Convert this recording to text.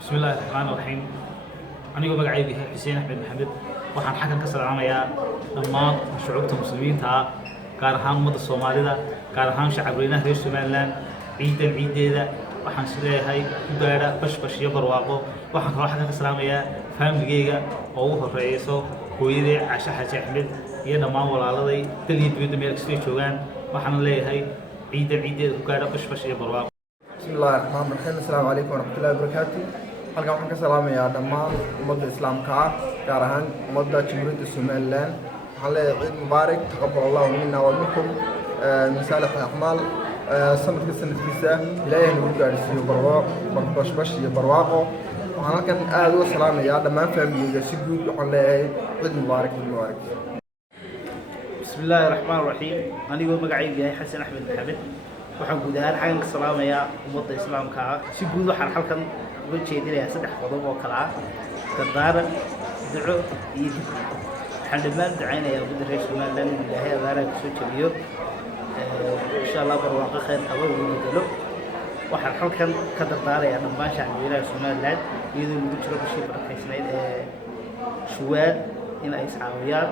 بسم الله الرحمن الرحيم. أنا يوم قاعد حسين أحمد محمد waxaan xakan ka salaamayaa dhammaan shucuubta muslimiinta gaar ahaan ummadda Soomaalida gaar ahaan shacabweynaha reer Somaliland ciideeda waxaan sileeyahay ku gaara bashbash iyo barwaaqo waxaan kaloo xakan ka salaamayaa familygeyga oo ugu horeeyso hooyaday Caasha Xaaji Axmed iyo dhammaan walaaladay dalii dibadda meel kasta joogaan waxaan leeyahay ciideeda ku gaara bashbash iyo barwaaqo. Bismillahir Rahmanir Rahim. Assalamu alaykum warahmatullahi wabarakatuh. halkan waxaan ka salaamayaa dhammaan ummadda islaamka ah gaar ahaan ummadda Jamhuuriyadda Somaliland waxaan leeyahay ciid mubaarak taqabbalallahu minna wa minkum min salih al-a'mal sanadkiisa ilaahay nagu gaarsiiyo bashbash iyo barwaaqo waxaan halkan aad uga salaamayaa dhammaan familyiga si guud waxaan leeyahay ciid mubaarak. Bismillahir Rahmanir Rahim. anigoo magacaygu yahay Xasan Axmed Maxamed waxaan guud ahaan xagan ka salaamayaa ummadda islaamka ah si guud waxaan halkan uga jeedinayaa saddex qodob oo kala ah dardaaran duco iyo dib waxaan dhammaan ducaynayaa ummadda reer Somaliland in ilaahay abaaraha kusoo jabiyo insha Allah barwaaqo khayr qabo ugu bedelo waxaan halkan ka dardaarayaa dhammaan shacabweynaha Somaliland iyadoo lagu jiro bishii barakaysnayd ee Shuwaal in ay iscaawiyaan